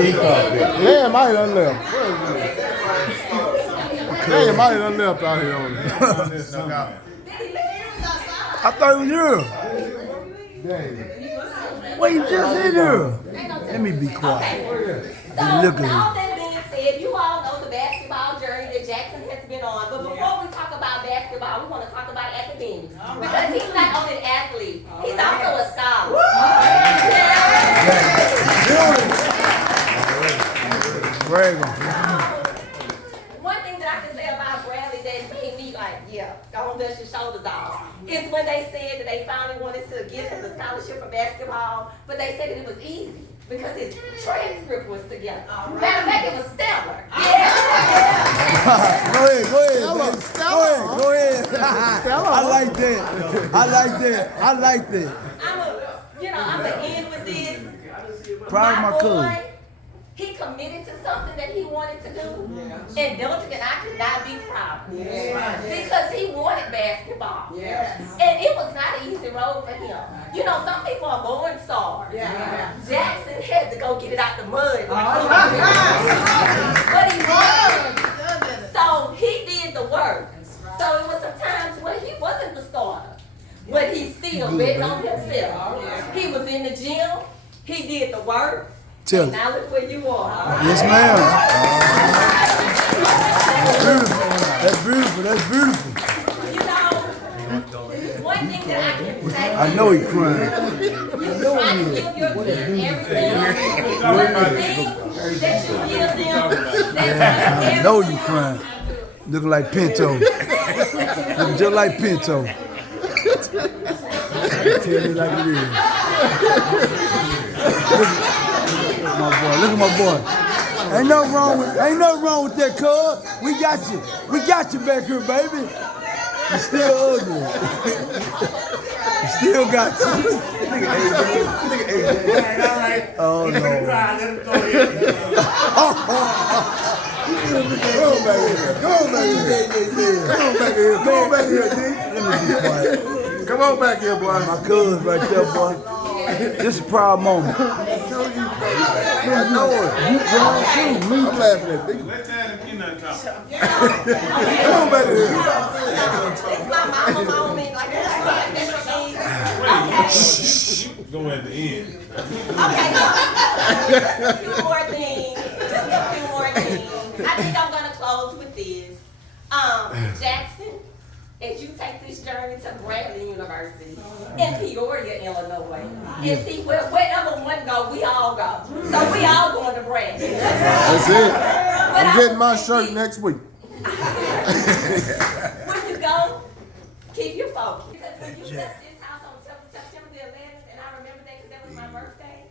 Yeah, might have left. Yeah, might have left out here on it. I thought it was you. Wait, you just in here. Let me be quiet. So, Look at with all him. that being said, you all know the basketball journey that Jackson has been on. But before we talk about basketball, we want to talk about academics. Because he's not only an athlete, he's also a scholar. Brag on. One thing that I can say about Bradley that made me like, yeah, go on, dust your shoulders off, is when they said that they finally wanted to give him the scholarship for basketball, but they said that it was easy because his transcript was together. Matter of fact, it was stellar. Yeah. Go ahead, baby. Go ahead. I like that. I'm gonna end with this. Proud of my cousin. boy, he committed to something that he wanted to do, and Delta and I could not be proud of him because he wanted basketball. And it was not an easy road for him. You know, some people are born stars. Jackson had to go get it out the mud. But he was. So he did the work. So it was some times where he wasn't the starter, but he still betting on himself. He was in the gym. He did the work. Tell And me. now look where you are. Yes, ma'am. That's beautiful. You know, one thing that I can say. I know he crying. You try to give your kids everything. But the thing that you give them, I know you crying. Looking like Pinto. Looking just like Pinto. Tell me like it is. My boy, look at my boy. Ain't nothing wrong with that, cuz. We got you back here, baby. You still ugly. You still got you. Oh no. Come on back here, D. Let me be quiet. Come on back here, boy. My cousin right there, boy. This is a proud moment. I know it. You proud too. I'm laughing at you. Let Dad and Peanut talk. Come on back here. it's my mama moment. Like, that's You go at the end. Okay, just a few more things. I think I'm gonna close with this. Jackson, as you take this journey to Bradley University in Peoria, Illinois, and see wherever one go, we all go. So we all going to Bradley. That's it. I'm getting my shirt next week. When you go, keep your focus. Because when you left this house on September the 11th, and I remember that because that was my birthday,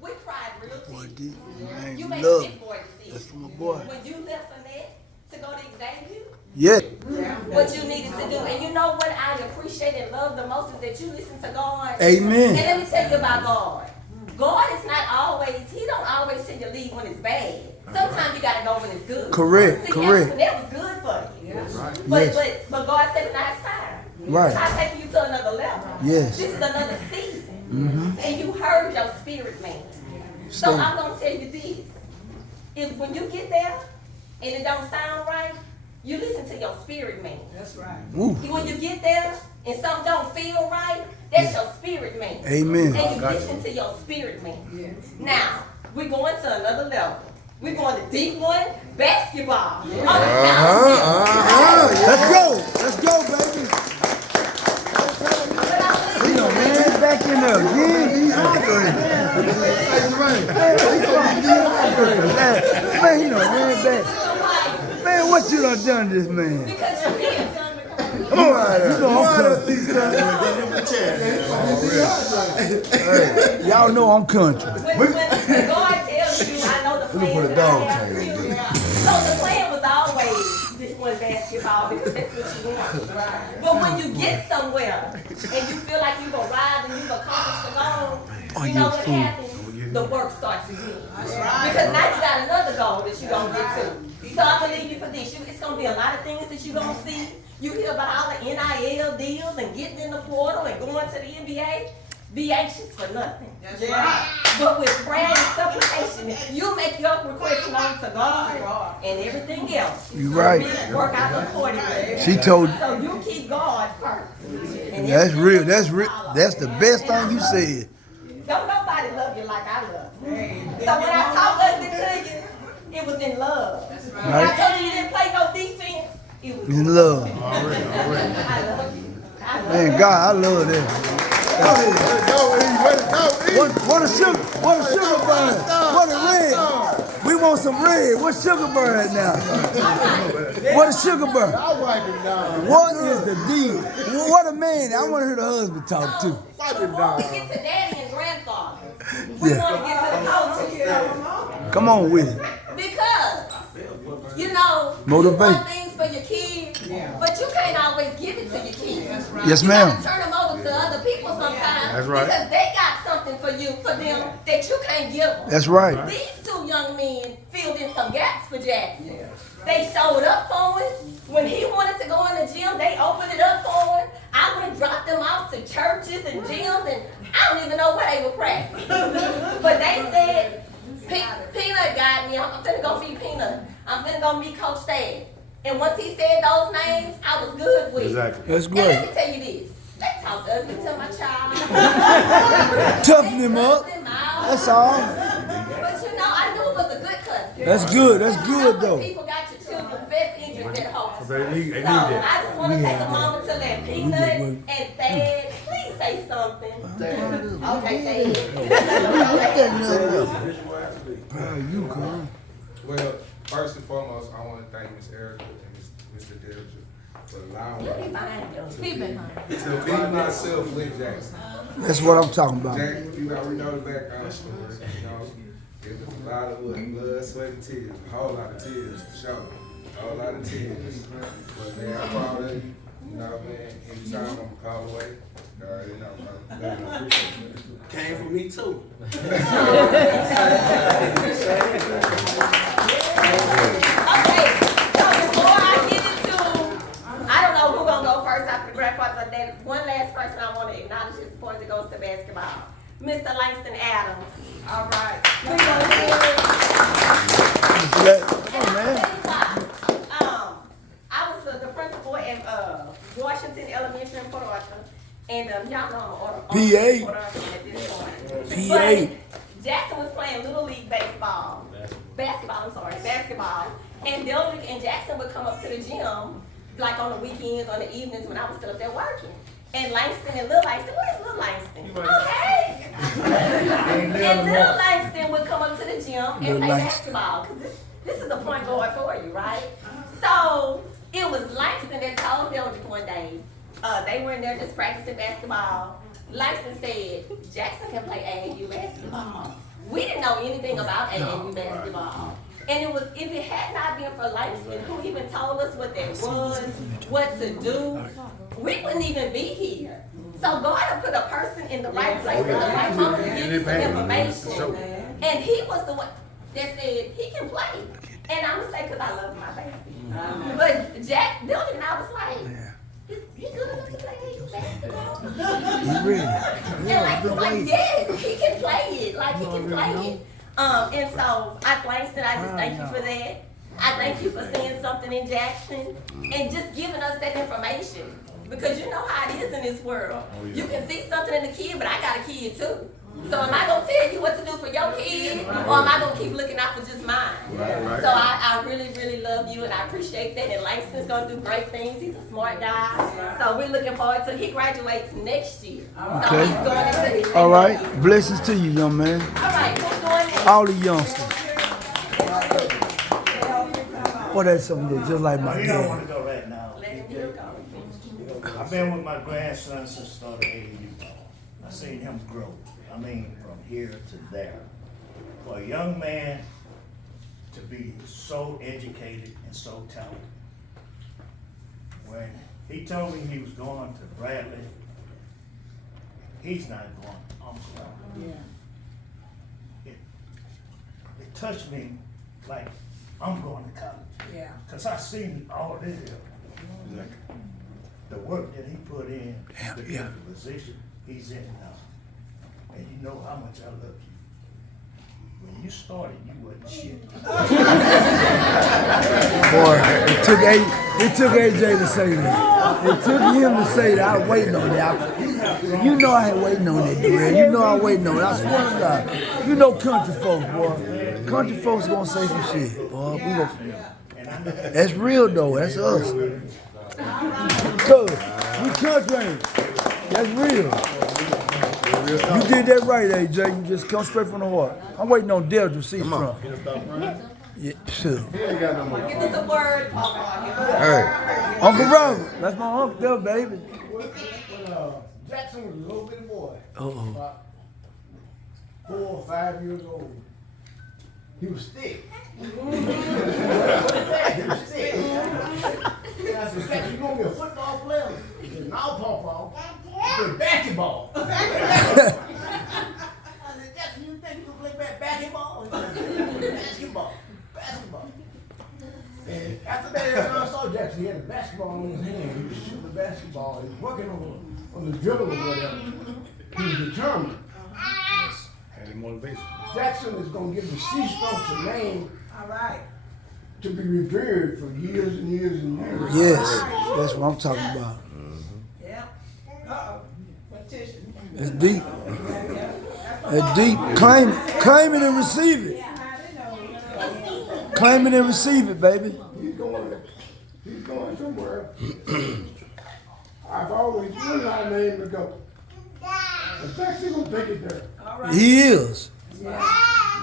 we cried real Boy, tears. D, man, You you made a love big it. boy That's decision. for my boy. When you left Annette to go to Xavier, Yeah. what you needed to do. And you know what I appreciate and love the most is that you listen to God. Amen. And let me tell you about God. God is not always, he don't always tell you to leave when it's bad. Sometimes you gotta go when it's good. Correct, See, correct. That was good for you. Yes. But God said now it's time. Right. I'm taking you to another level. Yes. This is another season. And you heard your spirit man. So So- I'm gonna tell you this. If when you get there and it don't sound right, you listen to your spirit man. Woo. When you get there and something don't feel right, that's your spirit man. Amen. And you listen to your spirit man. Now, we're going to another level. We're going to D1 basketball. Let's go, baby. He done ran back in there again. Man, he done ran back. Man, what you done done to this man? Because you're here. Come on, you know I'm country. Y'all know I'm country. When God tells you, I know the plan that I have for you. So the plan was always this one basketball because that's what you want. But when you get somewhere and you feel like you've arrived and you've accomplished the goal, you know what happens? The work starts again. Because now you got another goal that you're going to get to. So I believe you for this. It's going to be a lot of things that you're going to see. You hear about all the NIL deals and getting in the portal and going to the NBA. be anxious for nothing. But with prayer and supplication, you make your request known to God and everything else. You right. will work out accordingly. She told. So you keep God first. And That's everything real. else That's will real. follow. That's the best thing you said. Don't nobody love you like I love you. So when I talk ugly to you, it was in love. When I Right. told you you didn't play no defense, it was In love. I love you. I love Man, you. God, I love that. What a sugar bird? What a red? We want some red. What sugar bird now? What a sugar bird? I wipe him down. What is the deal? What a man. I want to hear the husband talk too. Wipe him Before we down. get to daddy and grandfather, we Yeah. want to get to the coaches. Come on with it. Because, you know, Motivate. you want things for your kids, but you can't always give it to your kids. Yes, You ma'am. gotta turn them over to other people sometimes. That's right. Because they got something for them that you can't give them. That's right. These two young men filled in some gaps for Jackson. They showed up for him. When he wanted to go in the gym, they opened it up for him. I would have dropped them off to churches and gyms, and I don't even know where they would practice. But they said, Peanut got me. I'm finna go feed Peanut. I'm finna go meet Coach Stad. And once he said those names, I was good with it. Exactly. That's And let great. me tell you this. They talk ugly to my child. Toughen him up. Cuss him out. That's all. But you know, I knew it was a good cuss. That's good. That's I good know when though. people got your children's best interest at heart. So They need that. I just want to take a moment to let Peanut and Thad please say something. Okay, Thad. Proud of you, Carl. Well, first and foremost, I want to thank Miss Erica and Mr. Dillinger for allowing You be me fine, though. to be myself with Jackson. That's what I'm talking about. Jackson, you already know the background story. You know, it was a lot of blood, sweat, and tears. A whole lot of tears, for sure. A whole lot of tears. But man, I'm proud of you. You know, man, anytime I'm gonna call away. You already know, man. I appreciate it. Came from me too. Okay, so before I get into, I don't know who gonna go first after the grandfather, but then one last person I want to acknowledge his support that goes to basketball. Mr. Langston Adams. All right. We gonna Come on, man. I was the principal at Washington Elementary in Port Arthur, and y'all know I'm an order. PA. Port Arthur at this point. PA. But Jackson was playing Little League baseball. Basketball. And Deldrick and Jackson would come up to the gym, like on the weekends, on the evenings when I was still up there working. And Langston and Lil Langston, where's Lil Langston? Oh, hey! And Lil Langston would come up to the gym and Lil play Langston. basketball, because this is the point guard for you, right? So, it was Langston that told Deldrick one day, they were in there just practicing basketball. Langston said, Jackson can play AAU basketball. We didn't know anything about AAU basketball. And it was, if it had not been for Langston, who even told us what that was, what to do, we wouldn't even be here. So God had put a person in the right place at the right moment to give you some information. And he was the one that said he can play. And I'm gonna say, because I love my baby. But Jack Dillon and I was like, he good enough to play AAU basketball? You ready? And like, he's like, yes, he can play it. Like, he can play it. And so, Langston, I just thank you for that. I thank you for seeing something in Jackson and just giving us that information. Because you know how it is in this world. You can see something in the kid, but I got a kid too. So am I gonna tell you what to do for your kid, or am I gonna keep looking out for just mine? Right. So I really, really love you, and I appreciate that. And Langston's gonna do great things. He's a smart guy. So we're looking forward to. He graduates next year. So Okay. he's going into his All right. second year. Blessings to you, young man. All right, who's doing this? All the youngsters. Boy, that's something that just like my We don't dad. want to go right now. Let him do it. I've been with my grandson since started AAU ball. I seen him grow. I mean, from here to there. For a young man to be so educated and so talented. When he told me he was going to Bradley, he's not going, I'm going. It touched me like I'm going to college. Yeah. Cause I seen all this here. The work that he put in to get the position he's in now. and you know how much I love you. When you started, you wasn't shit. Boy, it took AJ to say that. It took him to say that. I was waiting on that. You know I ain't waiting on that, dude. You know I waiting on it. I swear to God. You know country folks, boy. Country folks gonna say some shit, boy. We gonna, that's real though. That's us. Cause we country ain't. That's real. You did that right, AJ. You just come straight from the heart. I'm waiting on Dale to see from. Yeah, sure. Give us a word, Papa. Hey, Uncle Robert, that's my uncle there, baby. Jackson was a little bitty boy. Uh-oh. About 4 or 5 years old. He was thick. He was thick. And I said, Jackson, you gonna be a football player? He said, no, Papa. I play basketball. I said, Jackson, you think you can play basketball? He said, basketball. Basketball. And after that, I saw Jackson. He had a basketball in his hand. He was shooting the basketball. He was working on the dribble or whatever. He was determined. Jackson is going to give the Sea Strokes a name to be revered for years and years and years. Yes, that's what I'm talking about. It's deep. It's deep. Claim it and receive it. Claim it and receive it, baby. He's going somewhere. I've always wanted our name to go. In fact, he's going to take it there. He is.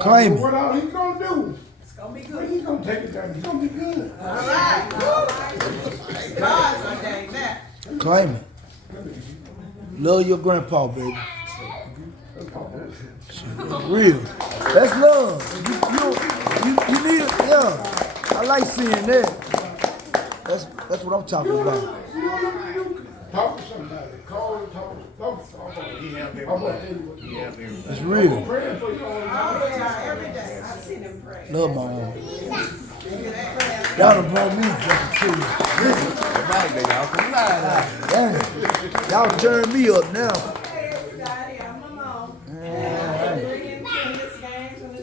Claim it. What all he's going to do? It's going to be good. He's going to take it there. He's going to be good. Claim it. Love your grandpa, baby. It's real. That's love. You need it. Yeah. I like seeing that. That's what I'm talking about. Talk to somebody. Call and talk to somebody. He have I'm going to tell everything. you what He have everything. It's real. praying for you all the time. Every day. I see them pray. Love my own. Y'all done brought me fucking Dang. Y'all turn me up now. Hey, everybody, I'm alone.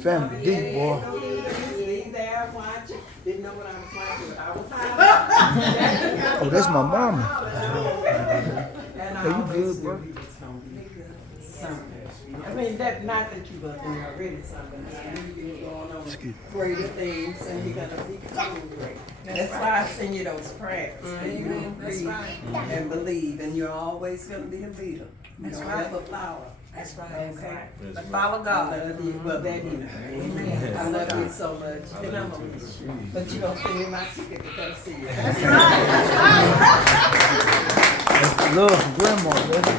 Family deep, boy. Didn't know what I was watching, but I was Oh, that's my mama. And I Hey, you always good, knew bro? he was gonna be something. I mean, that not that you were doing already something. I knew you were going on greater things, and you're gonna be doing great. That's why I send you those prayers. And you agree and believe, and you're always gonna be a leader. That's right. Have a flower. That's right. Okay. But follow God. I love you. Well, that is. Amen. I love you so much, and I'm gonna miss you. But you don't see me my ticket to come see you. That's right. That's love from grandma, baby.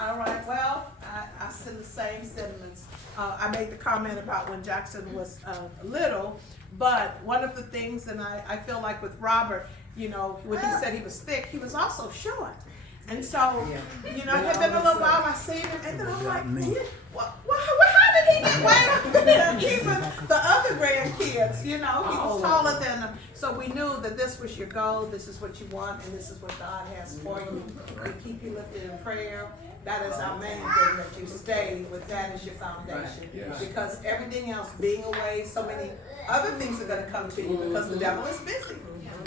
All right, well, I send the same sentiments. I made the comment about when Jackson was little, but one of the things, and I feel like with Robert, you know, when he said he was thick, he was also short. And so, you know, it had been a little while I seen him, and then I'm like, how did he get way up there? Even the other grandkids, you know, he was taller than them. So we knew that this was your goal, this is what you want, and this is what God has for you. We keep you lifted in prayer. That is our main thing, that you stay with that as your foundation. Because everything else, being away, so many other things are going to come to you because the devil is busy.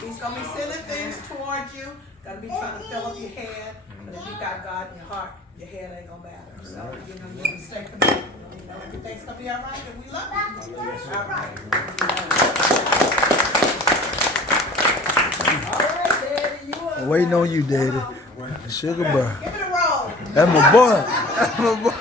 He's going to be sending things towards you, going to be trying to fill up your head. But if you got God in your heart, your head ain't going to matter. So, you know, you can stay committed. You know, everything's going to be all right, and we love you. All right. All right, Daddy, you are. I'm waiting on you, Daddy. Sugar bar. Give it a roll. That's my boy. That's my boy.